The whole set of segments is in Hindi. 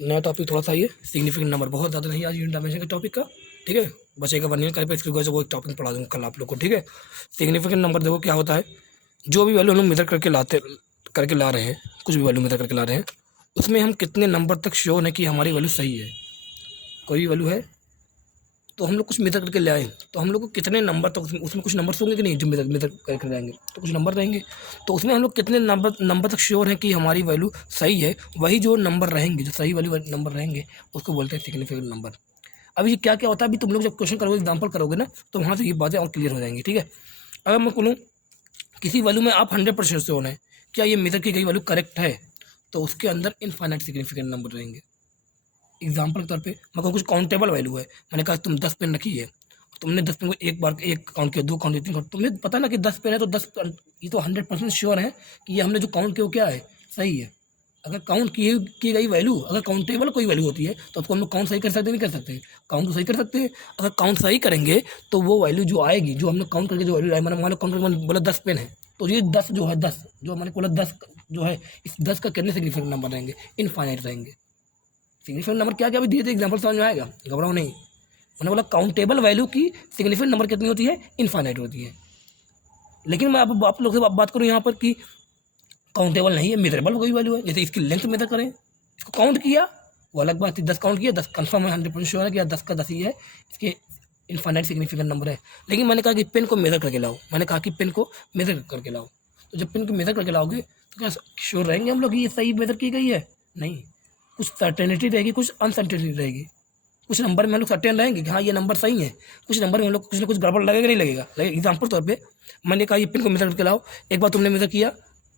नया टॉपिक थोड़ा सा ये सिग्निफिकेंट नंबर, बहुत ज़्यादा नहीं आज यूनिट डायमेंशन का टॉपिक का, ठीक है। बचेगा वर्नियर कल पे, इसकी वजह से वो एक टॉपिक पढ़ा दूँगा कल आप लोग को, ठीक है। सिग्निफिकेंट नंबर देखो क्या होता है, जो भी वैल्यू हम लोग मेजर करके ला रहे हैं, कुछ भी वैल्यू मेजर करके ला रहे हैं, उसमें हम कितने नंबर तक श्योर है कि हमारी वैल्यू सही है। कोई भी वैल्यू है तो हम लोग कुछ मेजर करके ले आए, तो हम लोग को कितने नंबर तक उसमें कुछ नंबर होंगे कि नहीं, जो मेजर करके लाएंगे तो कुछ नंबर रहेंगे, तो उसमें हम लोग कितने नंबर तक श्योर है कि हमारी वैल्यू सही है, वही जो नंबर रहेंगे, जो सही वैल्यू नंबर रहेंगे, उसको बोलते हैं सिग्निफिकेंट नंबर। अभी ये क्या क्या होता है, अभी तुम लोग जब क्वेश्चन करोगे, एग्जाम्पल करोगे ना, तो वहाँ से ये बातें और क्लियर हो जाएंगी, ठीक है। अगर मैं बोलूँ किसी वैल्यू में आप 100% श्योर है क्या ये मेजर की गई वैल्यू करेक्ट है, तो उसके अंदर इनफाइनाइट सिग्निफिकेंट नंबर रहेंगे। एग्जाम्पल के तौर पे मैं कुछ काउंटेबल वैल्यू है, मैंने कहा तुम 10 पेन रखी है, तुमने 10 पेन को एक बार एक काउंट किया, 2 काउंट किया, 3 काउंट, तुम्हें पता ना कि 10 पेन है, तो 10 ये तो 100% श्योर है कि ये हमने जो काउंट किया वो क्या है, सही है। अगर काउंट की गई वैल्यू अगर काउंटेबल कोई वैल्यू होती है तो उसको हम लोग काउंट सही कर सकते नहीं कर सकते, काउंट तो सही कर सकते हैं। अगर काउंट सही करेंगे तो वो वैल्यू जो आएगी, जो हम लोग काउंट करके जो वैल्यू आए, मैंने मान लो काउंट करके बोला 10 पेन है, तो ये 10 जो है, 10 जो मैंने बोला 10 जो है, इस 10 का कितने सिग्निफिकेंट नंबर रहेंगे, इनफाइनाइट रहेंगे। सिग्निफिकेंट नंबर क्या क्या अभी धीरे धीरे एग्जाम्पल समझ में आएगा, घबराओ नहीं। मैंने बोला काउंटेबल वैल्यू की सिग्निफिकेंट नंबर कितनी होती है, इनफाइनाइट होती है। लेकिन मैं अब आप लोग से बात करूँ यहाँ पर कि काउंटेबल नहीं है, मेजरेबल कोई वैल्यू है, जैसे इसकी लेंथ मेजर करें, इसको काउंट किया वो अलग बात है, 10 काउंट किया, 10 कंफर्म है, 100% श्योर है कि 10 का 10 ही है, इसके इनफाइनाइट सिग्निफिकेंट नंबर है। लेकिन मैंने कहा कि पेन को मेजर करके लाओ, मैंने कहा कि पेन को मेजर करके लाओ, तो जब पेन को मेजर करके लाओगे तो क्या श्योर रहेंगे हम लोग कि ये सही मेजर की गई है, नहीं। कुछ सर्टेनिटी रहेगी, कुछ अनसर्टेनिटी रहेगी। कुछ नंबर में हम लोग सर्टेन रहेंगे कि हाँ ये नंबर सही है, कुछ नंबर में हम लोग कुछ ना कुछ गड़बड़ लगेगा नहीं लगेगा। एग्जाम्पल तौर पे मैंने कहा ये पिन को मेजर करके लाओ, एक बार तुमने मेजर किया,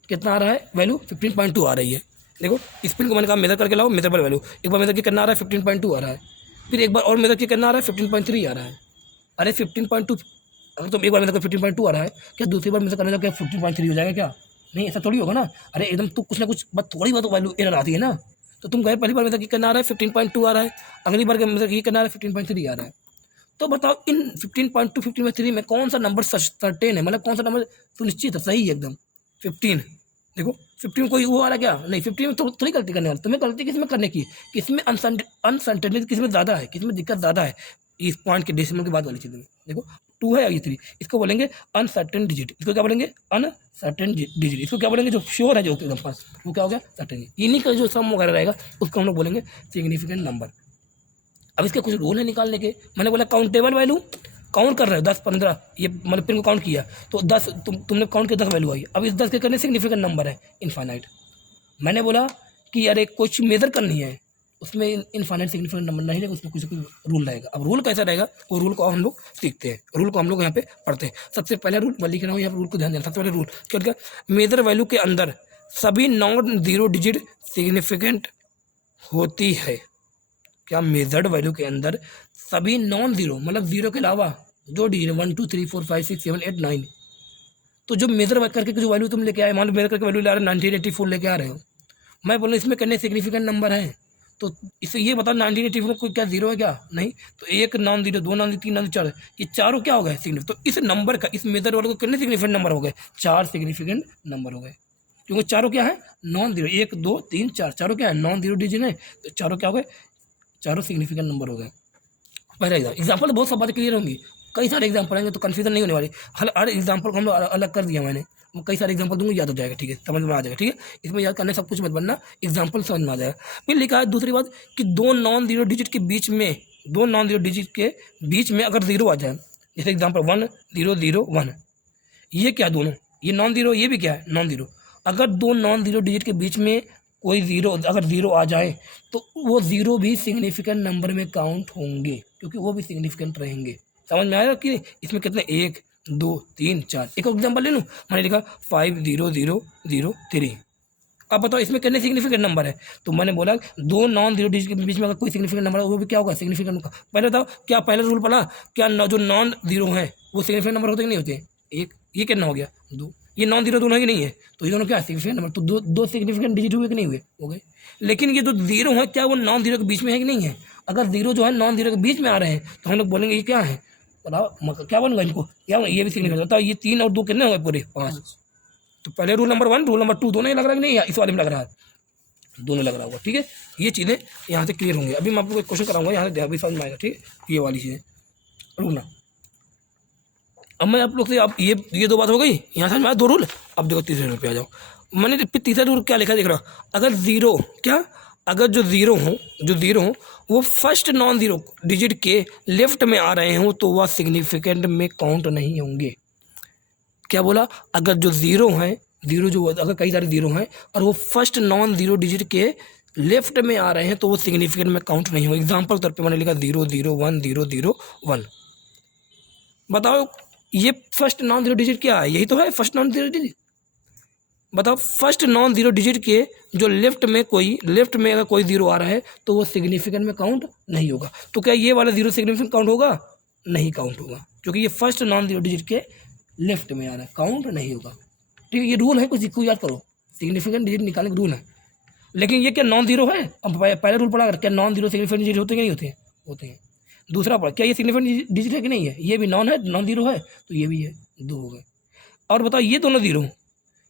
कितना आ रहा है वैल्यू, 15.2 आ रही है। देखो इस पिन को मैंने कहा मेजर करके लाओ, मेजरेबल वैल्यू, एक बार मेजर किया कितना आ रहा है, 15.2 आ रहा है। फिर एक बार और मेजर किया कितना आ रहा है, 15.3 आ रहा है। अरे 15.2, अगर तुम एक बार मेजर कर 15.2 आ रहा है, क्या दूसरी बार मेजर करने का क्या 15.3 हो जाएगा क्या, नहीं ऐसा थोड़ी होगा ना। अरे एकदम तो कुछ ना कुछ बात, थोड़ी बहुत वैल्यू एरर आती है ना। तो तुम गए पहली बार मेजर कितना आ रहा है, 15.2 आ रहा है, अगली बार मेजर कितना आ रहा है, 15.3 आ रहा है। तो बताओ इन 15.2 15.3 में कौन सा नंबर सर्टेन है, मतलब कौन सा नंबर सुनिश्चित है, सही है एकदम, 15। देखो 15 कोई वो आ रहा क्या, नहीं 15 में तो थोड़ी गलती करने वाला, तुम्हें गलती किसमें करने की, किसमें अनसर्टेनिटी किसमें ज़्यादा है, किसमें दिक्कत ज़्यादा है, इस पॉइंट के डेसिमल के बाद वाली चीज़ में। देखो 2 है या 3, इसको बोलेंगे अनसर्टेन डिजिट, इसको क्या बोलेंगे, अनसर्टेन डिजिट, इसको क्या बोलेंगे, जो श्योर है जो एकदम पास, वो क्या हो गया, सर्टेन। इन्हीं का जो सम वगैरह रहेगा उसको हम लोग बोलेंगे सिग्निफिकेंट नंबर। अब इसके कुछ रूल है निकालने के, मैंने बोला काउंटेबल वैल्यू, काउंट कर रहे हो 10 15, ये मैंने पिन को काउंट किया तो 10, तुमने काउंट किया 10 वैल्यू आई, अब इस 10 के करने सिग्निफिकेंट नंबर है इनफाइनाइट। मैंने बोला कि यार एक कुछ मेजर करनी है, उसमें इनफाइनाइट सिग्निफिकेंट नंबर नहीं रहेगा, उसमें कुछ रूल रहेगा। अब रूल कैसा रहेगा, वो रूल को हम लोग सीखते हैं, रूल को हम लोग यहाँ पे पढ़ते हैं। सबसे पहले रूल मैं लिख रहा हूँ, यहाँ रूल को ध्यान देना। सबसे पहले रूल क्या, मेजर वैल्यू के अंदर सभी नॉन जीरो डिजिट सिग्निफिकेंट होती है। क्या मेजर्ड वैल्यू के अंदर सभी नॉन जीरो, मतलब जीरो के अलावा जो डिजिट 1 2 3 4 5 6 7 8 9, तो जो मेजर करके जो वैल्यू तुम लेके आए, मान लो मेजर करके वैल्यू ला रहे 1984 लेके आ रहे हो, मैं बोलूँ इसमें कितने सिग्निफिकेंट नंबर हैं, तो इससे ये बताओ 1984 कोई क्या जीरो है क्या, नहीं। तो एक non zero, 2 non zero, 3 non 4, ये चारों क्या हो गए सिग्निफिकेंट। तो इस नंबर का, इस मेजर वाले को कितने सिग्निफिकेंट नंबर हो गए, 4 सिग्निफिकेंट नंबर हो गए, क्योंकि चारों क्या है, नॉन जीरो, 1 2 3 4, चारों क्या है, नॉन जीरो डिजिट है, तो चारों क्या हो गए, चारों सिग्निफिकेंट नंबर हो गए। पहला एग्जाम्पल तो बहुत सब बातें क्लियर होंगी, कई सारे एग्जाम्पल आएंगे तो कन्फ्यूजन नहीं होने वाली। हर एग्जाम्पल को हम लोग अलग कर दिया मैंने, मैं कई सारे एग्जाम्पल दूंगा, याद हो जाएगा, ठीक है, समझ में आ जाएगा, ठीक है। इसमें याद करने सब कुछ मत बनना, एग्जाम्पल समझ में आ जाएगा। फिर लिखा है दूसरी बात कि दो नॉन जीरो डिजिट के बीच में, दो नॉन जीरो डिजिट के बीच में अगर जीरो आ जाए, जैसे एग्जाम्पल 1 0 0 1, ये क्या दोनों, ये नॉन जीरो, ये भी क्या है, नॉन जीरो। अगर दो नॉन जीरो डिजिट के बीच में कोई जीरो, अगर जीरो आ जाए तो वो जीरो भी सिग्निफिकेंट नंबर में काउंट होंगे, क्योंकि वो भी सिग्निफिकेंट रहेंगे। समझ में आएगा कि इसमें कितने, 1 2 3 4। एक एग्जाम्पल ले लूँ, मैंने लिखा 5 0 0 0 3। अब बताओ इसमें कितने सिग्निफिकेंट नंबर है, तो मैंने बोला दो नॉन जीरो डिजिट के बीच में अगर कोई सिग्निफिकेंट नंबर है वो भी क्या होगा, सिग्निफिकेंट होगा। पहले बताओ क्या पहला रूल पढ़ा, क्या जो नॉन जीरो है वो सिग्निफिकेंट नंबर होते कि नहीं होते, एक, ये कितना हो गया, 2, ये नॉन जीरो दोनों ही नहीं है, तो ये दोनों क्या सिग्निफिकेंट नंबर, तो दो सिग्निफिकेंट डिजिट हुए कि नहीं हुए, हो गए। लेकिन ये जो जीरो है क्या वो नॉन जीरो के बीच में है कि नहीं है, अगर जीरो जो है नॉन जीरो के बीच में आ रहे हैं तो हम लोग बोलेंगे ये क्या है, बताओ क्या बनेगा इनको, क्या ये भी सिग्निफिकेंट। बताओ ये 3 और 2 कितने हो गए, पूरे 5। तो पहले रूल नंबर 1 रूल नंबर 2 दोनों ही लग रहा है कि नहीं, इस वाले में लग रहा है। दोनों लग रहा होगा, ठीक है। ये चीज़ें यहाँ से क्लियर होंगी। अभी मैं आपको एक क्वेश्चन कराऊंगा, यहाँ से अभी समझ में आएगा, ठीक है, ये वाली चीज़ें। रुकना, अब मैं आप लोग से, आप ये दो बात हो गई, यहाँ समझ में आया दो रूल। अब देखो तीसरे रूल पे आ जाओ। मैंने तीसरा रूल क्या लिखा देख रहा, अगर जीरो क्या, अगर जो जीरो हो वो फर्स्ट नॉन जीरो डिजिट के लेफ्ट में आ रहे हों तो वह सिग्निफिकेंट में काउंट नहीं होंगे। क्या बोला, अगर जो जीरो हैं, जीरो जो अगर कई सारे जीरो हैं और वो फर्स्ट नॉन जीरो डिजिट के लेफ्ट में आ रहे हैं तो वो सिग्निफिकेंट में काउंट नहीं होंगे। एग्जाम्पल तौर पे मैंने लिखा 001 001। बताओ ये फर्स्ट नॉन जीरो डिजिट क्या है, यही तो है फर्स्ट नॉन जीरो डिजिट। बताओ फर्स्ट नॉन जीरो डिजिट के जो लेफ्ट में अगर कोई जीरो आ रहा है तो वो सिग्निफिकेंट में काउंट नहीं होगा। तो क्या ये वाला जीरो सिग्निफिकेंट काउंट होगा, नहीं काउंट होगा, क्योंकि ये फर्स्ट नॉन जीरो डिजिट के लेफ्ट में आ रहा है, काउंट नहीं होगा, ठीक है। ये रूल है, कुछ याद करो, सिग्निफिकेंट डिजिट निकालने का रूल है। लेकिन ये क्या नॉन जीरो है, अब पहले रूल पढ़ा कर, क्या नॉन जीरो सिग्निफिकेंट डिजिट होते हैं कि नहीं होते हैं, होते हैं। दूसरा पढ़ा, क्या ये सिग्निफिकेंट डिजिट है कि नहीं है, ये भी नॉन है, नॉन जीरो है, तो ये भी है, दो हो गए। और बताओ ये दोनों जीरो,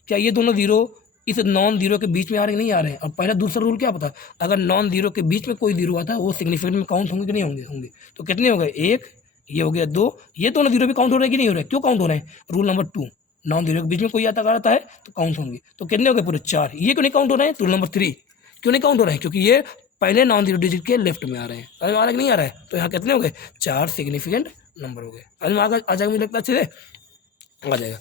क्या ये दोनों जीरो इस नॉन जीरो के बीच में आ रहे नहीं आ रहे हैं। और पहला दूसरा रूल क्या पता, अगर नॉन जीरो के बीच में कोई जीरो आता है वो सिग्निफिकेंट में काउंट होंगे कि नहीं होंगे। तो कितने हो गए, एक, ये हो गया दो, ये दोनों जीरो भी काउंट हो रहे हैं कि नहीं हो रहे, क्यों काउंट हो रहे हैं, रूल नंबर 2, नॉन जीरो के बीच में कोई आता है तो काउंट होंगे। तो कितने हो गए पूरे 4। ये क्यों नहीं काउंट हो रहे हैं, रूल नंबर 3 क्यों नहीं काउंट हो रहे हैं, क्योंकि ये पहले नॉन जीरो डिजिट के लेफ्ट में आ रहे हैं, आ रहा है कि नहीं आ रहा है। तो यहाँ कितने हो गए, 4 सिग्निफिकेंट नंबर हो गए। अरे आ जाएगा, मुझे लगता है अच्छे से आ जाएगा।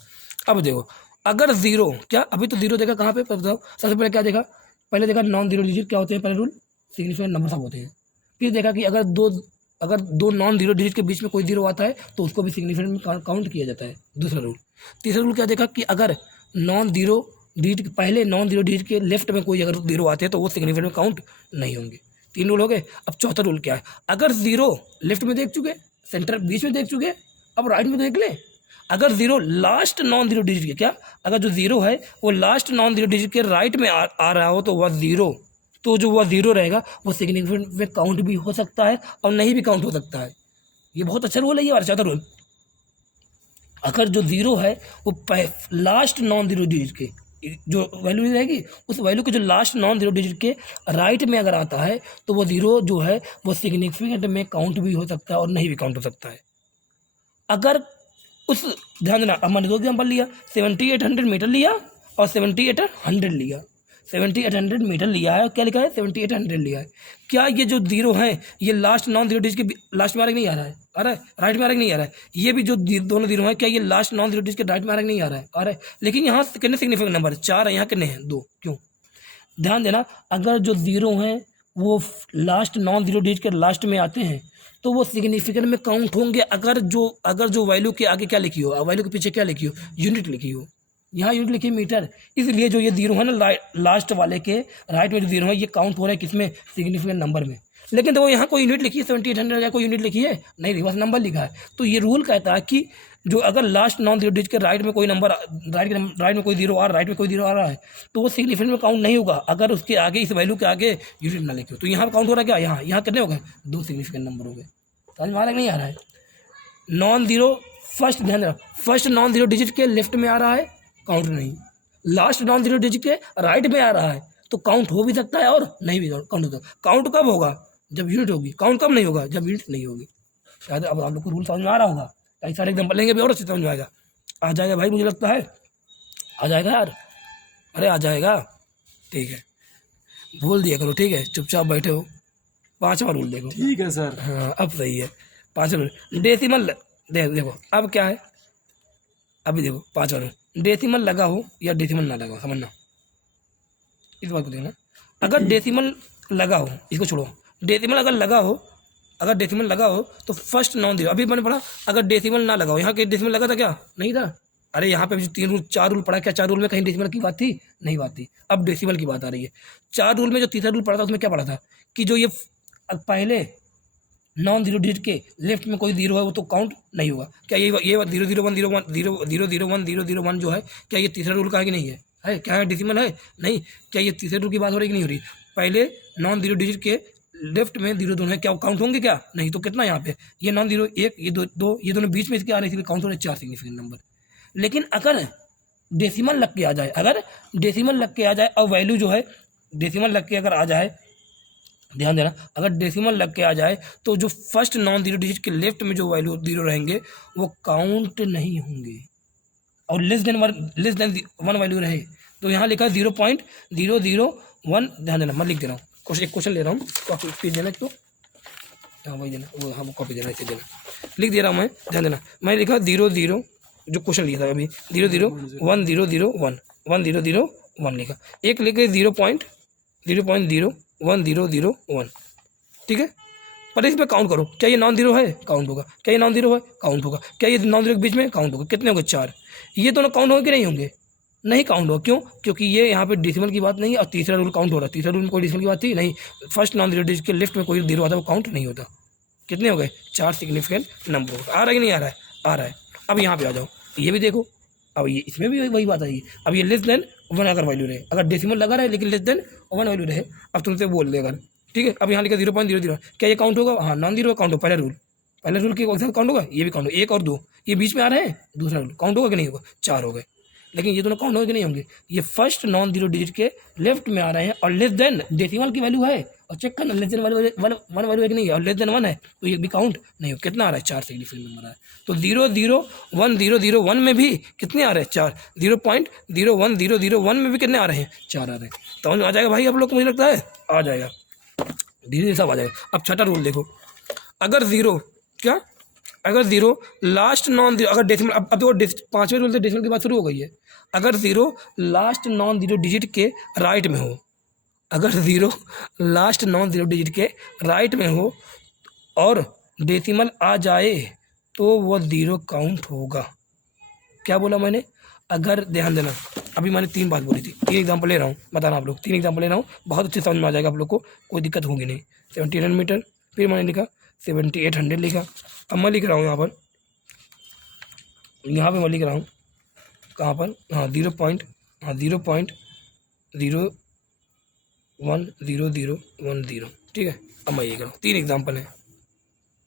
अब देखो, अगर जीरो क्या, अभी तो जीरो देखा कहाँ पे बताओ, सबसे पहले क्या देखा, पहले देखा नॉन जीरो डिजिट क्या होते हैं, पहले रूल सिग्निफिकेंट नंबर सब होते हैं। फिर देखा कि अगर दो नॉन जीरो डिजिट के बीच में कोई जीरो आता है तो उसको भी सिग्निफिकेंट में काउंट किया जाता है, दूसरा रूल। तीसरा रूल क्या देखा कि अगर नॉन जीरो डिजिट पहले नॉन जीरो डिजिट के लेफ्ट में कोई अगर जीरो आते हैं तो वो सिग्निफिकेंट में काउंट नहीं होंगे। 3 रूल हो गए। अब चौथा रूल क्या है, अगर जीरो लेफ्ट में देख चुके, सेंटर बीच में देख चुके, अब राइट में देख लें। अगर zero last non zero digit के क्या, अगर जो जीरो है वो लास्ट नॉन जीरो डिजिट के राइट में आ रहा हो तो वह जीरो, तो जो वह जीरो रहेगा वो सिग्निफिकेंट में काउंट भी हो सकता है और नहीं भी काउंट हो सकता है। ये बहुत अच्छा रूल है, ये वाला चौथा रूल। अगर जो जीरो है वो लास्ट नॉन जीरो डिजिट के जो वैल्यू रहेगी, उस वैल्यू के जो लास्ट नॉन जीरो डिजिट के राइट में अगर आता है तो वो जीरो जो है वो सिग्निफिकेंट में काउंट भी हो सकता है और नहीं भी काउंट हो सकता है। अगर उस, ध्यान देना, अब मैंने 2 एग्जाम्पल लिया, 7800 मीटर लिया और 7800 लिया, 7800 मीटर लिया है और क्या लिखा है 7800 लिया है। क्या ये जो जीरो है ये लास्ट नॉन जीरो डिजिट के लास्ट में आ रहा नहीं आ रहा है, आ रहा है, राइट में आ रहा नहीं आ रहा है। ये भी जो दोनों जीरो है क्या ये लास्ट नॉन जीरो डिजिट के राइट में आ रहा नहीं आ रहा है, आ रहा है। लेकिन यहाँ कितने सिग्निफिकेंट नंबर है, 4 है, यहाँ कितने हैं, 2, क्यों। ध्यान देना, अगर जो जीरो हैं वो लास्ट नॉन जीरो डिजिट के लास्ट में आते हैं तो वो सिग्निफिकेंट में काउंट होंगे। अगर जो वैल्यू के आगे क्या लिखी हो, वैल्यू के पीछे क्या लिखी हो, यूनिट लिखी हो, यहाँ यूनिट लिखी मीटर, इसलिए जो ये जीरो है ना लास्ट वाले के राइट में जो जीरो है ये काउंट हो रहा है किसमें, सिग्निफिकेंट नंबर में। लेकिन देखो यहाँ कोई यूनिट लिखी है 7800 या कोई यूनिट लिखी है नहीं, बस नंबर लिखा है। तो ये रूल कहता है कि जो अगर लास्ट नॉन जीरो डिजिट के राइट में कोई नंबर, राइट में कोई जीरो आ रहा है, राइट में कोई जीरो आ रहा है तो वो सिग्निफिकेंट में काउंट नहीं होगा अगर उसके आगे, इस वैल्यू के आगे यूनिट ना लिखे हो। तो यहाँ काउंट हो रहा है क्या, यहाँ कितने हो गए, 2 सिग्निफिकेंट नंबर हो गए। समझ में आ रहा है नहीं आ रहा है। नॉन जीरो फर्स्ट, ध्यान देना, फर्स्ट नॉन जीरो डिजिट के लेफ्ट में आ रहा है, काउंट नहीं। लास्ट नॉन जीरो डिजिट के राइट में आ रहा है तो काउंट हो भी सकता है और नहीं भी काउंट होता। काउंट कब होगा, जब यूनिट होगी। काउंट कब नहीं होगा, जब यूनिट नहीं होगी। शायद अब आप लोग को रूल समझ में आ रहा होगा। कई सारे एग्जाम्पल लेंगे भी और अच्छे समझ में आएगा। आ जाएगा भाई, मुझे लगता है आ जाएगा यार, अरे आ जाएगा, ठीक है। भूल दिया करो, ठीक है, चुपचाप बैठे हो। 5वां रूल देखो, ठीक है सर, हाँ अब सही है। 5वां रूल डेसिमल, देखो अब क्या है, अभी देखो 5वां रूल, डेसिमल लगा हो या डेसिमल ना लगा हो, समझना इस बात को देखना। अगर डेसिमल लगा हो, इसको छोड़ो, डेसिमल अगर लगा हो, अगर डेसिमल लगा हो तो फर्स्ट नॉन जीरो, अभी मैंने पढ़ा अगर डेसिमल ना लगा हो, यहाँ के डेसिमल लगा था क्या, नहीं था। अरे यहाँ पे 3 रूल 4 रूल पढ़ा, क्या 4 रूल में कहीं डेसिमल की बात थी, नहीं बात थी। अब डेसिमल की बात आ रही है। 4 रूल में जो तीसरा रूल पढ़ा था उसमें क्या पढ़ा था कि जो ये पहले नॉन जीरो डिजिट के लेफ्ट में कोई जीरो है वो तो काउंट नहीं होगा। क्या ये 001 जो है क्या ये तीसरा रूल का है कि नहीं है क्या है, डेसिमल है नहीं। क्या ये तीसरे रूल की बात हो रही कि नहीं हो रही, पहले नॉन जीरो डिजिट के लेफ्ट में जीरो दोनों है, क्या काउंट होंगे क्या, नहीं। तो कितना यहाँ पे ये नॉन जीरो 1, ये 2, ये दोनों बीच में इसके आ रहे, इसलिए काउंट हो रहे 4 सिग्निफिकेंट नंबर। लेकिन अगर डेसिमल लग के आ जाए, अगर डेसिमल लग के आ जाए और वैल्यू जो है डेसिमल लग के अगर आ जाए, ध्यान देना, अगर डेसिमल लग के आ जाए तो जो फर्स्ट नॉन जीरो डिजिट के लेफ्ट में जो वैल्यू जीरो रहेंगे वो काउंट नहीं होंगे, और लेस देन वन वैल्यू रहे तो यहाँ लिखा 0.001, ध्यान देना, मैं लिख दे रहा हूँ, एक क्वेश्चन ले रहा हूँ, कॉपी पेज देना एक तो, हाँ वही देना, वो हाँ वो कॉपी देना, इसे देना, लिख दे रहा हूँ मैं, ध्यान देना, मैं लिखा 00 जो क्वेश्चन लिया था अभी 001001 लिखा, एक लिखे 0.01001, ठीक है, पर इस पे काउंट करो, क्या ये नॉन जीरो है, काउंट होगा, क्या ये नॉन जीरो है, काउंट होगा, क्या ये नॉन जीरो के बीच में, काउंट होगा, कितने होंगे 4, ये दोनों काउंट होंगे कि नहीं होंगे, नहीं काउंट होगा, क्यों, क्योंकि ये यहाँ पे डेसिमल की बात नहीं है, और तीसरा रूल काउंट हो रहा है, तीसरा रूल में कोई डेसिमल की बात थी नहीं, फर्स्ट नॉन जीरो डिजिट के लेफ्ट में कोई जीरो आता है वो काउंट नहीं होता, कितने हो गए 4 सिग्निफिकेंट नंबर, आ रहा है कि नहीं आ रहा है, आ रहा है। अब यहाँ पे आ जाओ, ये भी देखो, अब ये इसमें भी वही बात आएगी, अब ये लेस देन 1 अगर वैल्यू रहे, अगर डेसिमल लगा रहे लेकिन लेस देन 1 वैल्यू रहे, अब तुमसे बोल दे अगर, ठीक है, अब यहाँ लिखा 0.00, क्या ये काउंट होगा, हाँ नॉन जीरो काउंट हो, पहले रूल के काउंट होगा, ये भी काउंट होगा, 1 और 2 ये बीच में आ रहे हैं, दूसरा रूल काउंट होगा कि नहीं होगा, 4 हो गए, लेकिन ये दोनों काउंट होंगे कि नहीं होंगे, ये फर्स्ट नॉन जीरो डिजिट के लेफ्ट में आ रहे हैं, और लेस देन डेसिमल की वैल्यू है, और चेक करना लेस देन वन वैल्यू है कि नहीं है, और लेस देन 1 है तो ये भी काउंट नहीं हो, कितना आ रहा है 4 सिग्निफिकेंट नंबर आ रहा है, तो 0.01001 में भी कितने आ रहे हैं 4, 0.01001 में भी कितने आ रहे हैं 4 आ रहे हैं, तो आ जाएगा भाई आप लोग को, मुझे लगता है आ जाएगा, धीरे धीरे सब आ जाएगा। अब छठा रूल देखो, अगर जीरो क्या, अगर जीरो लास्ट नॉन जीरो, अगर डेसिमल, अब तो 5वें रूल से डेसिमल की बात शुरू हो गई है, अगर zero last non zero digit के राइट में हो, अगर zero last non zero digit के राइट में हो और डेसिमल आ जाए तो वो जीरो काउंट होगा, क्या बोला मैंने, अगर ध्यान देना, अभी मैंने 3 बात बोली थी, 3 एग्जाम्पल ले रहा हूँ, बताना आप लोग, 3 एग्जाम्पल ले रहा हूँ, बहुत अच्छे समझ में आ जाएगा आप लोग को, कोई दिक्कत होगी नहीं। 1700 मीटर, फिर मैंने लिखा 7800 लिखा, अब मैं लिख रहा हूँ यहाँ पे मैं लिख रहा हूँ कहाँ पर, हाँ 0.010010, ठीक है, अब मैं ये कर रहा हूँ, 3 एग्जाम्पल है,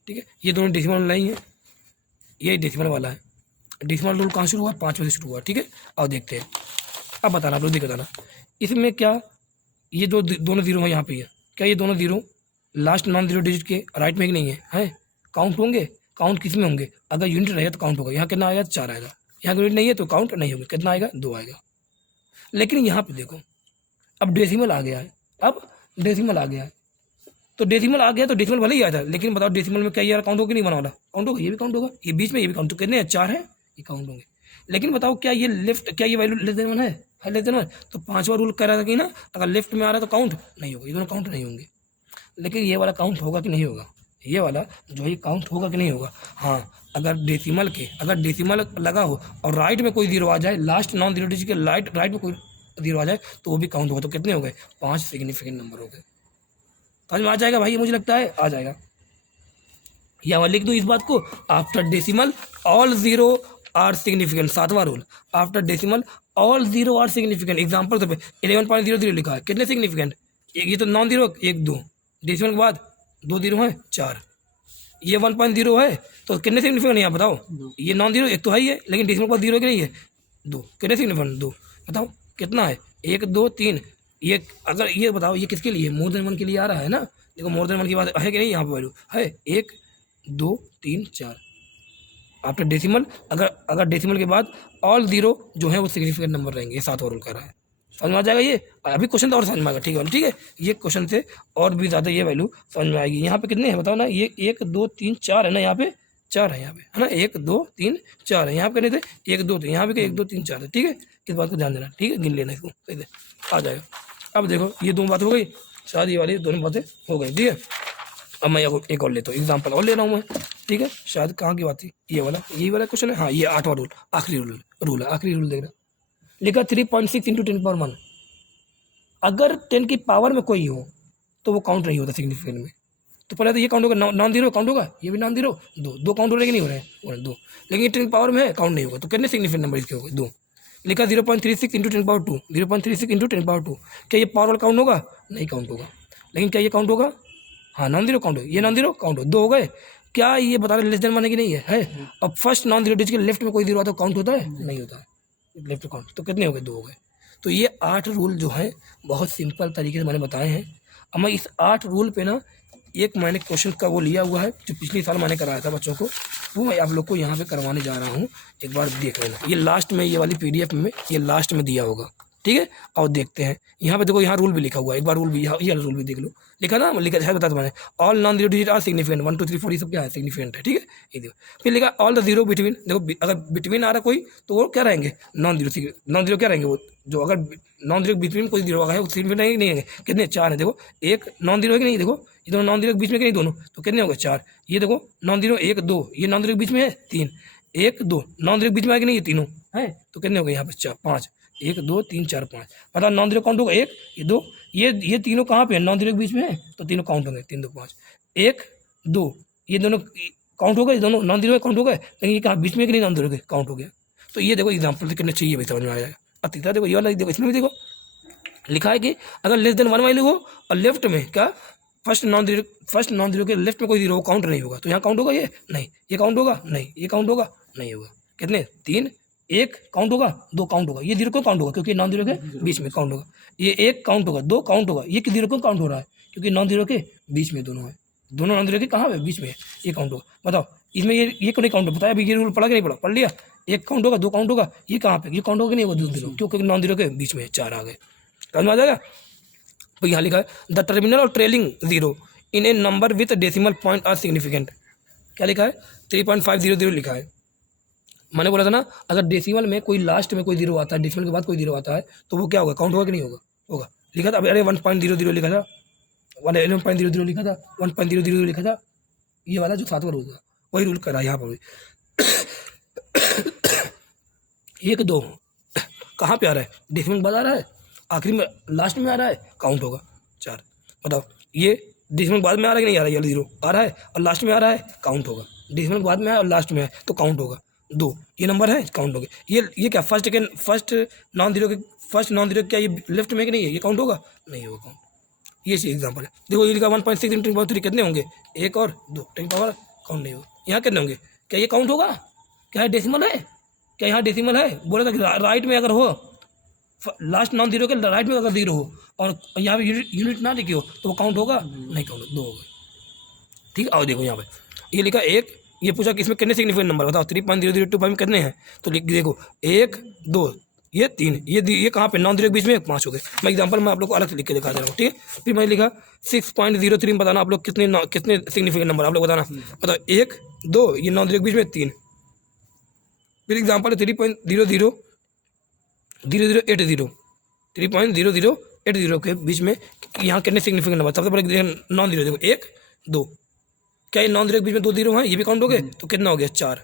ठीक है, ये दोनों डेसिमल नहीं है, ये डेसिमल वाला है, डेसिमल रूल कहाँ शुरू हुआ, 5 से शुरू हुआ, ठीक है, और देखते हैं, अब बताना आप लोग, देख बताना इसमें क्या, ये जो दोनों जीरो है यहाँ पे, क्या ये दोनों zero last non zero digit के राइट में कि नहीं है, काउंट होंगे, काउंट किस में होंगे, अगर यूनिट रहेगा तो काउंट होगा, यहाँ कितना आएगा 4 आएगा, यहाँ यूनिट नहीं है तो काउंट नहीं होगा, कितना आएगा 2 आएगा, लेकिन यहाँ पे देखो अब डेसिमल आ गया है, अब डेसिमल आ गया है, तो डेसिमल आ गया तो डेसिमल भले ही आ जाए, लेकिन बताओ डेसिमल में क्या ये काउंट होगा कि नहीं बना वाला, काउंट होगा, ये भी काउंट होगा, ये बीच में ये भी काउंट, तो कितने 4 है, ये काउंट होंगे, लेकिन बताओ क्या ये लेफ्ट, क्या ये वैल्यू लेस देन 1 है लेस देन 1, तो 5वां रूल कह रहा था कि ना अगर लेफ्ट में आ रहा है तो काउंट नहीं होगा, ये दोनों काउंट नहीं होंगे, लेकिन ये वाला काउंट होगा कि नहीं होगा, ये वाला जो है काउंट होगा कि नहीं होगा, हाँ अगर डेसिमल लगा हो और राइट में कोई जीरो आ जाए, लास्ट नॉन जीरो डिजिट के राइट में कोई जीरो आ जाए तो वो भी काउंट होगा, तो कितने हो गए 5 सिग्निफिकेंट नंबर हो गए, समझ में आ जाएगा भाई, मुझे लगता है आ जाएगा, या मैं लिख दूँ इस बात को, after decimal all zero are significant, 7वां rule, after decimal all zero are significant, example तो 11.00 लिखा है, कितने सिग्निफिकेंट, ये तो नॉन जीरो 1 2, डेसिमल के बाद 2 जीरो है 4, ये 1.0 है तो कितने सिग्निफिकेंट यहाँ बताओ, ये नॉन जीरो 1 तो है ही है, लेकिन डेसिमल के बाद 0 की नहीं है 2, कितने सिग्निफिकेंट 2, बताओ कितना है 1 2 3, ये अगर ये बताओ ये किसके लिए, मोर देन 1 के लिए आ रहा है ना, देखो मोर देन 1 की बात है कि नहीं, यहाँ पे वैल्यू है 1 2 3 4, आफ्टर डेसिमल, अगर डेसिमल के बाद ऑल जीरो जो है वो सिग्निफिकेंट नंबर रहेंगे, ये 7वां रूल कर रहा है, समझ में आ जाएगा, ये अभी क्वेश्चन तो और समझ में आएगा, ठीक है, ये क्वेश्चन से और भी ज़्यादा ये वैल्यू समझ में आएगी, यहाँ पे कितने हैं बताओ ना, ये 1 2 3 4 है ना, यहाँ पे 4 है, यहाँ पे है ना, 1 2 3 4 है, यहाँ पे कितने थे 1 2 थे, यहाँ पे 1 2 3 4 है, ठीक है, इस बात को ध्यान देना, ठीक है, गिन लेना इसको, सही है, आ जाएगा। अब देखो ये 2 बात हो गई, शायद ये वाली दोनों बातें हो गई, ठीक है, अब मैं एक और लेता हूँ, एग्जाम्पल और ले रहा हूँ मैं, ठीक है, शायद कहाँ की बात थी, ये वाला, यही वाला क्वेश्चन है, हाँ ये 8वां रूल, आखिरी रूल है, आखिरी रूल देखना, लिखा 3.6 × 10⁻⁻⁻, अगर 10 की पावर में कोई हो तो वो काउंट नहीं होता सिग्निफिकेंट में, तो पहले तो ये काउंट होगा, नॉन जीरो काउंट होगा, ये भी नॉन जीरो, 2 काउंट हो रहे कि नहीं हो रहे हैं 2, लेकिन 10 की पावर में है काउंट नहीं होगा, तो कितने सिग्निफिकेंट नंबर इसके हो गए 2, लिखा 0.36 × 10⁻², 0.36 × 10⁻², क्या ये पावर वाला काउंट होगा, नहीं काउंट होगा, लेकिन क्या ये काउंट होगा, हाँ नॉन जीरो काउंट हो, ये नॉन जीरो काउंट हो, 2 हो गए, क्या ये बता रहे लेस देन 1 है कि नहीं है, अब फर्स्ट नॉन जीरो डिजिट के लेफ्ट में कोई जीरो आता है काउंट होता है, नहीं होता है, लेफ्ट काउंट, तो कितने हो गए 2 हो गए, तो ये 8 रूल जो हैं बहुत सिंपल तरीके से मैंने बताए हैं। अब मैं इस 8 रूल पे ना एक मैंने क्वेश्चन का वो लिया हुआ है जो पिछले साल मैंने कराया था बच्चों को, वो मैं आप लोग को यहाँ पे करवाने जा रहा हूँ। एक बार देख लेना, ये लास्ट में, ये वाली PDF में ये लास्ट में दिया होगा, ठीक है। और देखते हैं यहाँ पे, देखो यहाँ रूल भी लिखा हुआ है, एक बार रूल भी, ये रूल भी देख लो, लिखा ना, लिखा है, बता मैंने, all non zero digit are significant, 1 2 3 4 ये सब क्या है, सिग्निफिकेंट है, ठीक है। ये देखो फिर लिखा ऑल द जीरो बिटवीन, देखो अगर बिटवीन आ रहा कोई तो वो क्या रहेंगे, नॉन जीरो। नॉन जीरो क्या रहेंगे वो, जो अगर नॉन जीरो बिटवीन कोई जीरो है वो सिग्निफिकेंट नहीं है। कितने, 4 है, देखो एक नॉन जीरो है कि नहीं, देखो ये दोनों नॉन जीरो के बीच में कि नहीं दोनों, तो कितने हो गए, 4। ये देखो नॉन जीरो 1 2, ये नॉन जीरो के बीच में है 3, 1 2 नॉन जीरो के बीच में है कि नहीं, ये तीनों है, तो कितने हो गए यहाँ पर 4 5, 1 2 3 4 5। पता नॉन जीरो काउंट होगा, 1 ये 2, ये तीनों कहाँ पे है, नॉन जीरो के बीच में है, तो तीनों काउंट होंगे, 3 2 5, 1 2, ये दोनों काउंट हो गए, दोनों नॉन जीरो काउंट हो गए, लेकिन ये कहाँ बीच में कि नहीं, नॉन जीरो के काउंट हो गया। तो ये देखो एग्जाम्पल कितने चाहिए भाई, समझ में आ जाएगा। अब तीसरा देखो, ये वाला देखो, इसमें भी देखो लिखा है कि अगर लेस देन 1 वैल्यू हो और लेफ्ट में क्या, फर्स्ट नॉन जीरो के लेफ्ट में कोई जीरो काउंट नहीं होगा, तो यहाँ काउंट होगा, ये नहीं, ये काउंट होगा नहीं, ये काउंट होगा नहीं होगा। कितने, 3, 1 काउंट होगा, 2 काउंट होगा, ये जीरो को काउंट होगा क्योंकि नॉन जीरो के बीच में काउंट होगा, ये 1 काउंट होगा, 2 काउंट होगा, ये जीरो को काउंट हो रहा है क्योंकि नॉन जीरो के बीच में दोनों है, दोनों नॉन जीरो के कहाँ है, बीच में है, ये काउंट होगा। बताओ इसमें ये को नहीं काउंट बताया, अभी ये रूल पढ़ा कि नहीं पढ़ा, पढ़ लिया, 1 काउंट होगा, 2 काउंट होगा, ये कहाँ पे, ये काउंट होगा नहीं होगा, जीरो क्योंकि नॉन जीरो के बीच में 4 आ गए, समझ में आ जाएगा। तो यहाँ लिखा है द टर्मिनल और trailing zero in a number with decimal point are significant. क्या लिखा है, 3.500 लिखा है। मैंने बोला था ना, अगर डेसिमल में कोई लास्ट में कोई जीरो आता है, डेसिमल के बाद कोई जीरो आता है, तो वो क्या होगा, काउंट होगा कि नहीं होगा, होगा। लिखा था अरे 1.00 लिखा था, 11.00 लिखा था, 1.00 लिखा था, ये वाला जो 7वां रूल था वही रूल करा यहाँ पर भी। 1 2 कहाँ पे आ रहा है, डेसिमल के बाद आ रहा है, आखिरी में लास्ट में आ रहा है, काउंट होगा 4। बताओ ये डेसिमल के बाद में आ रहा है कि नहीं आ रहा है, ये जीरो आ रहा है और लास्ट में आ रहा है, काउंट होगा। डेसिमल के बाद में है और लास्ट में है तो काउंट होगा 2, ये नंबर है, काउंट होगा। ये क्या, फर्स्ट नॉन जीरो क्या ये लेफ्ट में कि नहीं है, ये काउंट होगा नहीं होगा काउंट। ये एग्जाम्पल है, देखो ये लिखा 1.6 × 10³ कितने होंगे, 1 और 2 10 पावर काउंट नहीं होगा। यहाँ कितने होंगे, क्या ये काउंट होगा, क्या है डेसिमल है, क्या यहाँ डेसिमल है, बोला था कि राइट में अगर हो, लास्ट नॉन जीरो के राइट में अगर जीरो हो और यहाँ पे यूनिट ना लिखी हो तो वो काउंट होगा नहीं, काउंट 2 हो गए, ठीक। आओ देखो यहाँ पे ये लिखा 1, ये पूछा कि इसमें कितने सिग्निफिकेंट नंबर, बताओ 3.0025 में कितने हैं, तो लिख देखो 1 2 ये 3, ये कहाँ पे, नॉन जीरो के बीच में 5 हो गए। मैं एग्जांपल में आप लोग को अलग से लिख के दिखा दे रहा हूँ, ठीक है। फिर मैं लिखा 6.03 में बताना आप लोग कितने सिग्निफिकेंट नंबर आप लोग बताना, बताओ 1 2, ये नॉन जीरो के बीच में 3। फिर एग्जाम्पल 3.0080 3.0080 के बीच में यहाँ कितने सिग्निफिकेंट नंबर, सबसे पहले नॉन जीरो, देखो 1 2, क्या ये नॉन जीरो के बीच में 2 जीरो हैं, ये भी काउंट हो गए, तो कितना हो गया 4।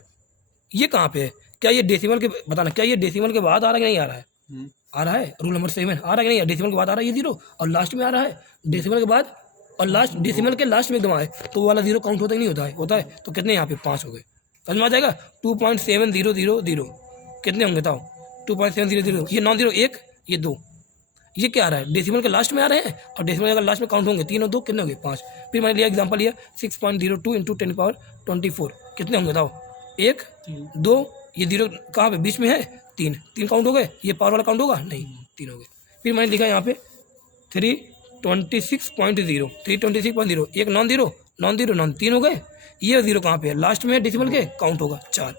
ये कहाँ पे है, क्या ये डेसिमल के, बताना क्या ये डेसिमल के बाद आ रहा है कि नहीं आ रहा है, आ रहा है, रूल नंबर 7 आ रहा है कि नहीं, डेसिमल के बाद आ रहा है ये जीरो और लास्ट में आ रहा है डेसिमल के बाद और लास्ट डेसिमल के लास्ट में एकदम आए तो वो वाला जीरो काउंट होता ही नहीं होता है, होता है, तो कितने यहाँ पे 5 हो गए, समझ में आ जाएगा। 2.7000 कितने होंगे बताओ, 2.700, ये नॉन जीरो 1 ये 2, ये क्या आ रहा है, डेसिमल के लास्ट में आ रहे हैं और डेसिमल अगर लास्ट में काउंट होंगे 3 और 2 कितने होंगे 5। फिर मैंने लिया एग्जांपल लिया 6.02 × 10⁻24 कितने होंगे बताओ, 1 2, ये जीरो कहाँ पे बीच में है, 3 काउंट हो गए, ये पावर वाला काउंट होगा नहीं, 3 हो गए। फिर मैंने लिखा यहाँ पे 326.0 एक नॉन जीरो 3 हो गए, ये जीरो कहाँ पे है, लास्ट में डेसिमल के, काउंट होगा 4।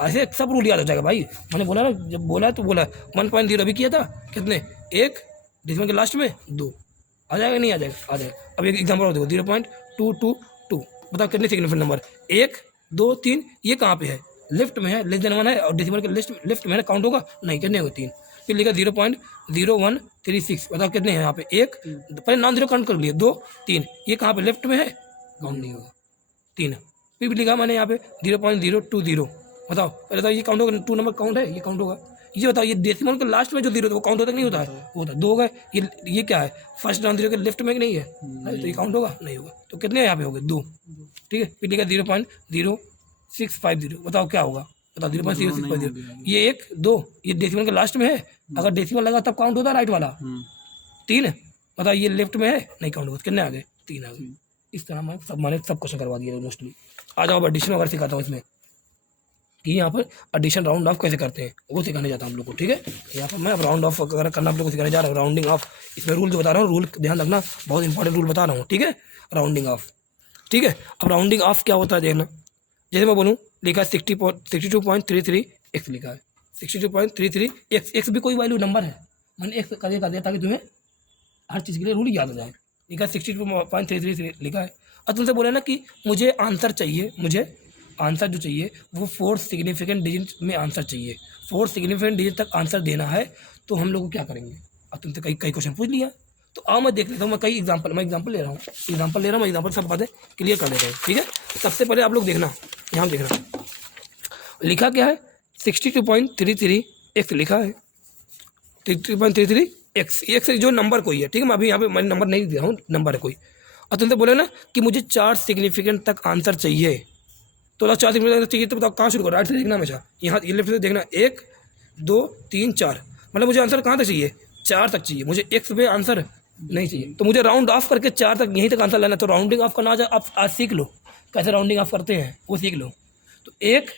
ऐसे सब रूल याद हो जाएगा भाई, मैंने बोला ना, जब बोला तो बोला 1.0 अभी किया था, कितने 1 डेसिमल के लास्ट में 2 आ जाएगा नहीं आ जाएगा, आ जाएगा। अब एक एग्जाम्पल देखो 0.222 बताओ कितने सिग्निफिकेंट नंबर, 1 2 3, ये कहाँ पे है, लेफ्ट में है, लेस देन 1 है और डेसिमल के लेफ्ट में है, काउंट होगा नहीं, कितने होगा 3। फिर लिखा 0.0136 बताओ कितने हैं यहाँ पे, 1 पहले नॉन जीरो काउंट कर लिए, 2 3, ये कहाँ पे लेफ्ट में है, काउंट नहीं होगा 3। फिर भी लिखा मैंने यहाँ पे 0.020 बताओ, पहले तो ये काउंट होगा, 2 नंबर काउंट है, ये काउंट होगा। ये बताओ ये डेसिमल के लास्ट में जो जीरो वो काउंट होता नहीं होता है, वो होता 2 हो गए। ये क्या है, फर्स्ट नॉन जीरो के लेफ्ट में कि नहीं है, तो ये काउंट होगा नहीं होगा, तो कितने यहाँ पे हो गए 2, ठीक है। फिर लिखा 0.0650 बताओ क्या होगा, बताओ 0.0650, ये 1 2, ये डेसिमल के लास्ट में है, अगर डेसिमल लगा तब काउंट होता है राइट वाला, 3 बताओ ये लेफ्ट में है नहीं काउंट होगा, कितने आ गए 3 आ गए। इस तरह मैंने सब क्वेश्चन करवा दिए मोस्टली। आ जाओ एडिशन वगैरह सिखाता हूँ इसमें, कि यहाँ पर एडिशन राउंड ऑफ कैसे करते हैं, वो सिखाने जाता हूँ हम लोग को, ठीक है। यहाँ पर मैं अब राउंड ऑफ अगर करना आप लोग को सिखाने जा रहा हूँ, राउंडिंग ऑफ। इसमें रूल जो बता रहा हूँ, रूल ध्यान रखना, बहुत इंपॉर्टेंट रूल बता रहा हूँ, ठीक है। राउंडिंग ऑफ, ठीक है। अब राउंडिंग ऑफ क्या होता है देखना, जैसे मैं बोलूँ, लिखा है 62.33 एक्स लिखा है, 62.33 एक्स भी कोई वैल्यू नंबर है, मैंने एक्स कर दिया ताकि तुम्हें हर चीज़ के लिए रूल याद हो जाए। लिखा है 62.33 लिखा है। और तुमसे बोला ना कि मुझे आंसर चाहिए, मुझे आंसर जो चाहिए वो 4 सिग्निफिकेंट डिजिट में आंसर चाहिए, 4 सिग्निफिकेंट डिजिट तक आंसर देना है, तो हम लोग क्या करेंगे। अब तुमसे कई क्वेश्चन पूछ लिया, तो आओ मैं देख लेता हूँ, मैं एग्जाम्पल ले रहा हूँ, मैं एग्जाम्पल सब बातें क्लियर कर लेता हूँ, ठीक है। सबसे पहले आप लोग देखना, यहाँ देखना लिखा क्या है, 62.33 एक्स लिखा है, 63.33 एक्स जो नंबर कोई है, ठीक है। मैं अभी यहाँ पे मैंने नंबर नहीं दिया हूँ, नंबर है कोई। और तुमसे बोले ना कि मुझे 4 सिग्निफिकेंट तक आंसर चाहिए, तो 4 सिग्निफिकेंट चाहिए, तो बताओ कहाँ शुरू करो, राइट से देखना हमेशा, यहाँ ये लेफ्ट से देखना, 1 2 3 4, मतलब मुझे आंसर कहाँ तक चाहिए, 4 तक चाहिए, मुझे एक्स पे आंसर नहीं चाहिए, तो मुझे राउंड ऑफ करके 4 तक यहीं तक आंसर लेना। तो राउंडिंग ऑफ करना आप आज सीख लो, कैसे राउंडिंग ऑफ करते हैं वो सीख लो। तो 1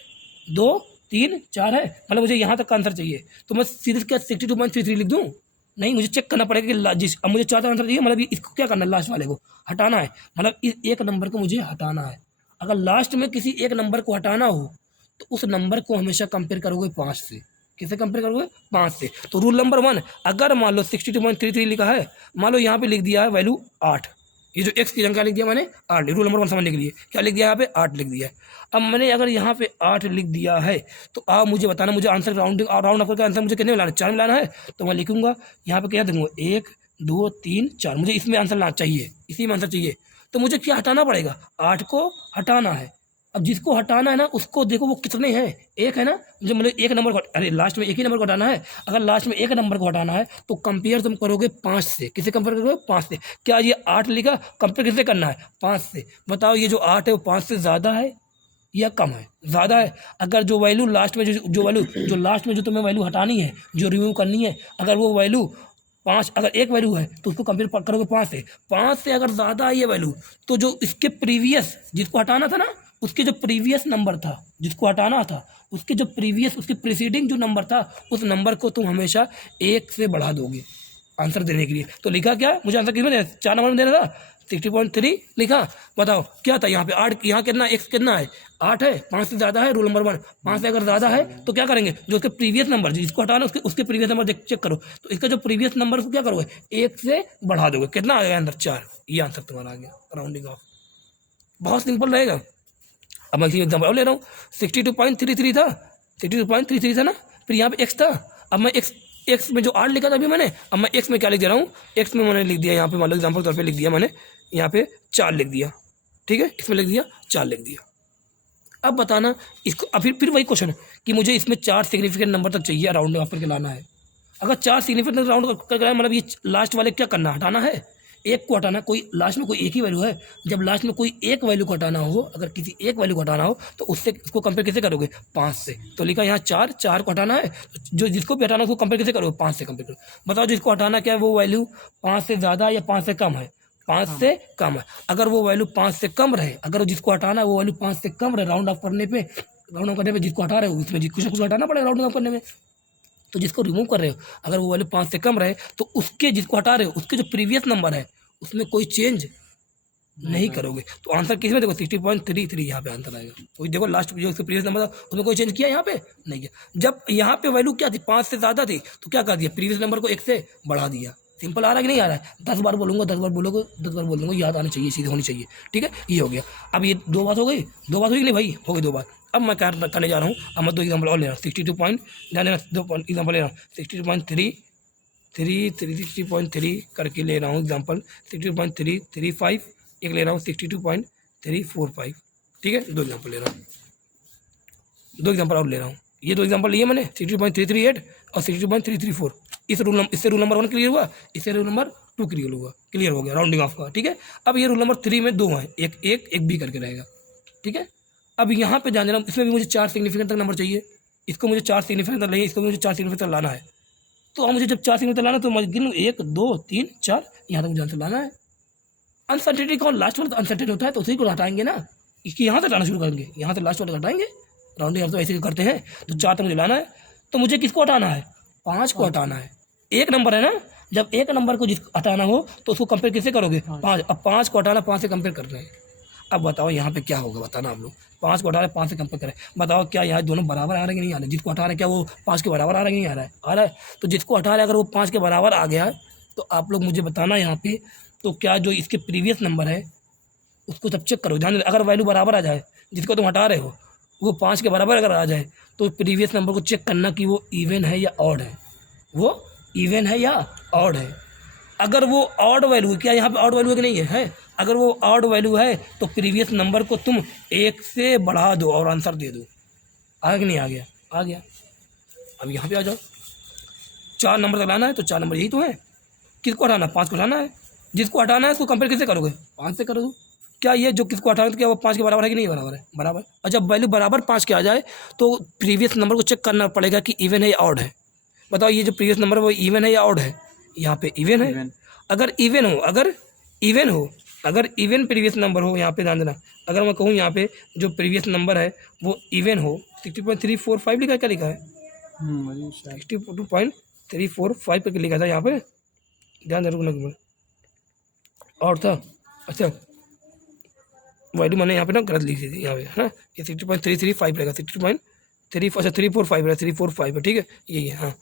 2 3 4 है, मतलब मुझे यहाँ तक का आंसर चाहिए, तो मैं सीधे क्या 62.33 लिख दूँ, नहीं, मुझे चेक करना पड़ेगा कि अब मुझे 4 तक आंसर चाहिए, मतलब इसको क्या करना है, लास्ट वाले को हटाना है, मतलब इस एक नंबर को मुझे हटाना है। अगर लास्ट में किसी एक नंबर को हटाना हो तो उस नंबर को हमेशा कंपेयर करोगे 5 से, किससे कंपेयर करोगे, 5 से। तो रूल नंबर 1, अगर मान लो 62.33 लिखा है, मान लो यहाँ पे लिख दिया है वैल्यू 8, ये जो एक्स की जगह लिख दिया मैंने 8, रूल नंबर 1 समझने के लिए क्या लिख दिया यहाँ पे 8 लिख दिया है। अब मैंने अगर यहाँ पे 8 लिख दिया है, तो आप मुझे बताना, मुझे आंसर राउंड ऑफ करके आंसर मुझे कितने में लाना, 4 में लाना है, तो मैं लिखूंगा यहाँ पे क्या दूंगा, 1 2 3 4, मुझे इसमें आंसर लाना चाहिए, इसी में आंसर चाहिए, तो मुझे क्या हटाना पड़ेगा, 8 को हटाना है। अब जिसको हटाना है ना उसको देखो वो कितने हैं, एक है ना, मुझे मतलब एक नंबर को, अरे लास्ट में एक ही नंबर को हटाना है, अगर लास्ट में एक नंबर को हटाना है तो कंपेयर तुम करोगे 5 से, किससे कंपेयर करोगे, 5 से। क्या ये 8 लिखा, कंपेयर किससे करना है, 5 से। बताओ ये जो 8 है वो 5 से ज़्यादा है या कम है, ज़्यादा है। अगर जो वैल्यू लास्ट में जो लास्ट में जो तुम्हें वैल्यू हटानी है, जो रिमूव करनी है, अगर वो वैल्यू 5, अगर एक वैल्यू है तो उसको कंपेयर करोगे 5 से अगर ज़्यादा है ये वैल्यू, तो जो इसके प्रीवियस जिसको हटाना था ना, उसके जो प्रीवियस नंबर था जिसको हटाना था, उसके जो प्रीवियस उसके प्रीसीडिंग जो नंबर था, उस नंबर को तुम हमेशा 1 से बढ़ा दोगे आंसर देने के लिए। तो लिखा क्या, मुझे आंसर किसमें देना, 4 नंबर में देना था, 60.3 लिखा। बताओ क्या था यहाँ पे, 8, यहाँ कितना एक्स कितना है, 8 है, 5 से ज़्यादा है, रूल नंबर 1, 5 से अगर ज़्यादा है तो क्या करेंगे, जो उसके प्रीवियस नंबर जिसको हटाना उसके प्रीवियस नंबर चेक करो, तो इसका जो प्रीवियस नंबर उसको क्या करोगे, 1 से बढ़ा दोगे, कितना आ गया अंदर, 4। ये आंसर तुम्हारा आ गया राउंडिंग ऑफ, बहुत सिंपल रहेगा। अब मैं इसी एग्जाम्पल और ले रहा हूँ, 62.33 था, 62.33 था ना, फिर यहाँ पे एक्स था, अब मैं एक्स में जो 8 लिखा था अभी मैंने, अब मैं एक्स में क्या लिख दे रहा हूँ, एक्स में मैंने लिख दिया यहाँ पे, मान लो एग्जाम्पल तौर पे लिख दिया मैंने यहाँ पे 4 लिख दिया, ठीक है, इसमें लिख दिया 4 लिख दिया। अब बताना इसको, अब फिर वही क्वेश्चन कि मुझे इसमें 4 सिग्निफिकेंट नंबर तक चाहिए, राउंड ऑफ करके लाना है। अगर 4 सिग्निफिकेंट राउंड करके लाना, मतलब ये लास्ट वाले क्या करना, हटाना है, एक को हटाना, कोई लास्ट में कोई एक ही वैल्यू है, जब लास्ट में कोई एक वैल्यू को हटाना हो, अगर किसी एक वैल्यू को हटाना हो तो उससे उसको कंपेयर कैसे करोगे, 5 से। तो लिखा यहाँ 4 को हटाना है, जो जिसको भी हटाना उसको कंपेयर कैसे करोगे, 5 से कंपेयर करो। बताओ जिसको हटाना क्या है, वो वैल्यू 5 से ज़्यादा या 5 से कम है, 5 से कम है। अगर वो वैल्यू 5 से कम रहे, अगर जिसको हटाना है वो वैल्यू 5 से कम रहे, राउंड ऑफ करने पे जिसको हटा रहे हो उसमें कुछ ना कुछ हटाना पड़ेगा राउंड ऑफ करने में। तो जिसको रिमूव कर रहे हो, अगर वो वैल्यू 5 से कम रहे तो उसके जिसको हटा रहे हो उसके जो प्रीवियस नंबर है उसमें कोई चेंज नहीं करोगे। तो आंसर किस में देखो 60.33 यहाँ पे आंसर आएगा। तो देखो लास्ट जो उसके प्रीवियस नंबर था उसमें कोई चेंज किया यहाँ पे नहीं किया। जब यहाँ पे वैल्यू क्या थी 5 से ज़्यादा थी तो क्या कर दिया, प्रीवियस नंबर को 1 से बढ़ा दिया। सिंपल आ रहा है कि नहीं आ रहा है, 10 बार बोलूँगा 10 बार बोलोगे 10 बार बोल दूँगा, याद आनी चाहिए, सीधी होनी चाहिए, ठीक है। ये हो गया। अब ये 2 बात हो गई, 2 बात हुई नहीं भाई, हो गई 2 बात। अब मैं करने जा रहा हूँ, अब मैं 2 एग्जाम्पल और ले रहा हूँ, 62 पॉइंट ध्यान देना, 2 एग्जाम्पल ले रहा हूँ, 60.3 करके ले रहा हूँ एग्जाम्पल, 60.335 एक ले रहा हूँ 62.345, ठीक है। 2 एग्जाम्पल ले रहा हूँ, 2 एग्जाम्पल और ले रहा हूँ। ये 2 एग्जाम्पल लिए मैंने 62.338 और 62.334। इससे रूल नंबर 1 क्लियर हुआ, इससे रूल नंबर 2 क्लियर हो गया राउंडिंग ऑफ का, ठीक है। अब ये रूल नंबर 3 में 2 हैं, एक बी करके रहेगा, ठीक है। अब यहाँ पे ध्यान देना, इसमें भी मुझे 4 सिग्निफिकेंट तक नंबर चाहिए, इसको मुझे 4 सिग्निफिकेंट तक नहीं, इसको मुझे 4 सिग्निफिकेंट तक लाना है। तो अब मुझे जब 4 सिग्निफिकेंट लाना तो मैं गिनूँ 1 2 3 4, यहाँ तक मुझे आंसर लाना है। अनसर्टेनिटी कौन लास्ट वाला अनसर्टेन होता है तो उसी को हटाएंगे ना, इसकी यहाँ से हटाना शुरू करेंगे, यहाँ से लास्ट वाले हटाएंगे, राउंडिंग आप तो ऐसे करते हैं। तो 4 तक मुझे लाना है, तो मुझे किसको हटाना है? 5 को हटाना है। एक नंबर है ना, जब एक नंबर को जिस हटाना हो तो उसको कंपेयर किससे करोगे? 5। अब 5 को हटाना, 5 से कंपेयर कर रहे हैं। अब बताओ यहाँ पे क्या होगा, बताना आप लोग। 5 को हटा रहे, 5 से कंपेयर करें, बताओ क्या यहाँ दोनों बराबर आ रहे हैं कि नहीं आ रहे? जिसको हटा रहे हैं क्या वो 5 के बराबर आ रहा है कि नहीं आ रहा है? आ रहा है। तो जिसको हटा रहे हैं अगर वो 5 के बराबर आ गया है तो आप लोग मुझे बताना यहाँ पे, तो क्या जो इसके प्रीवियस नंबर है उसको सब चेक करो। ध्यान दे, अगर वैल्यू बराबर आ जाए, जिसको तुम हटा रहे हो वो 5 के बराबर अगर आ जाए तो प्रीवियस नंबर को चेक करना कि वो इवन है या ऑड है, वो इवन है या ऑड है। अगर वो ऑड वैल्यू, क्या यहाँ पे ऑड वैल्यू है कि नहीं है? अगर वो ऑड वैल्यू है तो प्रीवियस नंबर को तुम 1 से बढ़ा दो और आंसर दे दो। आ गया कि नहीं आ गया? आ गया। अब यहाँ पे आ जाओ, 4 नंबर तक लाना है, तो 4 नंबर यही तो है। किसको हटाना? 5 को हटाना है। जिसको हटाना है उसको कंपेयर किससे करोगे? 5 से करोगे। क्या ये जो किसको हटाना है तो क्या वो 5 के बराबर है कि नहीं बराबर है? बराबर। और जब वैल्यू बराबर 5 के आ जाए तो प्रीवियस नंबर को चेक करना पड़ेगा कि इवन है या ऑड है। बताओ ये जो प्रीवियस नंबर है वो इवन है या ऑड है? यहाँ पे इवन है। अगर इवन हो, अगर इवन प्रीवियस नंबर हो, यहाँ पे ध्यान देना, अगर मैं कहूँ यहाँ पे जो प्रीवियस नंबर है वो इवन हो, 60.345 लिखा है, क्या लिखा है? 62.345 करके लिखा था यहाँ पे, ध्यान दे, रुकना और था। अच्छा वैल्यू मैंने यहाँ पे ना गलत लिखी थी यहाँ पे, है ना? ये 60.335 रहेगा, 60.3, अच्छा 345 रहेगा, 345 है, ठीक है, यही है। हाँ,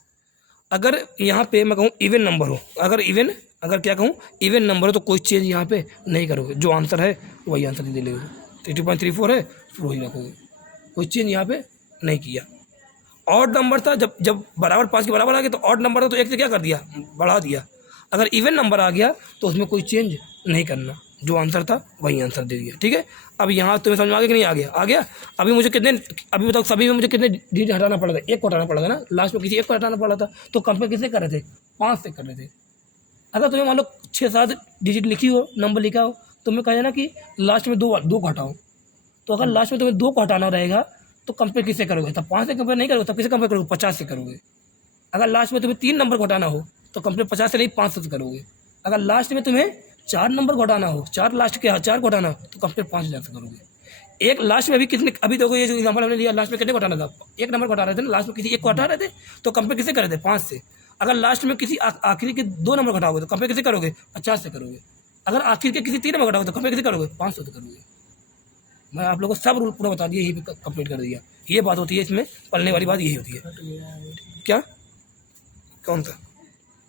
अगर यहाँ पे मैं कहूँ इवन नंबर हो, अगर क्या कहूँ इवन नंबर हो तो कोई चेंज यहाँ पे नहीं करोगे, जो आंसर है वही आंसर दे लोगे। 30.34 है फिर वही रखोगे, कोई चेंज यहाँ पे नहीं किया। ऑड नंबर था, जब बराबर 5 के बराबर आ गया तो ऑड नंबर था तो 1 से क्या कर दिया? बढ़ा दिया। अगर इवन नंबर आ गया तो उसमें कोई चेंज नहीं करना, जो आंसर था वही आंसर दे दिया, ठीक है। अब यहाँ तुम्हें समझ में आ गया कि नहीं आ गया? आ गया। अभी मुझे कितने, अभी बताओ सभी में मुझे कितने डिजिट हटाना पड़ा था? 1 को हटाना पड़ा था ना, लास्ट में किसी 1 को हटाना पड़ा था। तो कंपेयर किससे कर रहे थे? 5 से कर रहे थे। अगर तुम्हें मान लो 6-7 डिजिट लिखी हो, नंबर लिखा हो, तो मैं कहा ना कि लास्ट में 2 को हटाओ। तो अगर लास्ट में तुम्हें 2 को हटाना रहेगा तो कंपेयर किससे करोगे? तब 5 से कंपेयर नहीं करोगे, तब किससे कंपेयर करोगे? 50 से करोगे। अगर लास्ट में तुम्हें 3 नंबर को हटाना हो तो कंपेयर 50 से नहीं 500 से करोगे। अगर लास्ट में तुम्हें 4 नंबर को हटाना हो, 4 लास्ट के 4 को हटाना हो तो कंपेयर 5000 से करोगे। एक लास्ट में अभी कितने, अभी देखो ये जो एग्जाम्पल हमने लिया, लास्ट में कितने को हटाना था? 1 नंबर को हटा रहे थे ना, लास्ट में किसी 1 को हटा रहे थे, तो कंपेयर किससे कर रहे थे? 5 से। अगर लास्ट में किसी आखिरी के 2 नंबर को हटाओगे तो कंपेयर किससे करोगे? 50 से करोगे। अगर आखिर के किसी 3 नंबर को हटाओगे तो कंपेयर किससे करोगे? 500 से करोगे। मैं आप लोगों को सब रूल पूरा बता दिया, यही पे कंप्लीट कर दिया। ये बात होती है इसमें, पढ़ने वाली बात यही होती है। क्या कौन सा?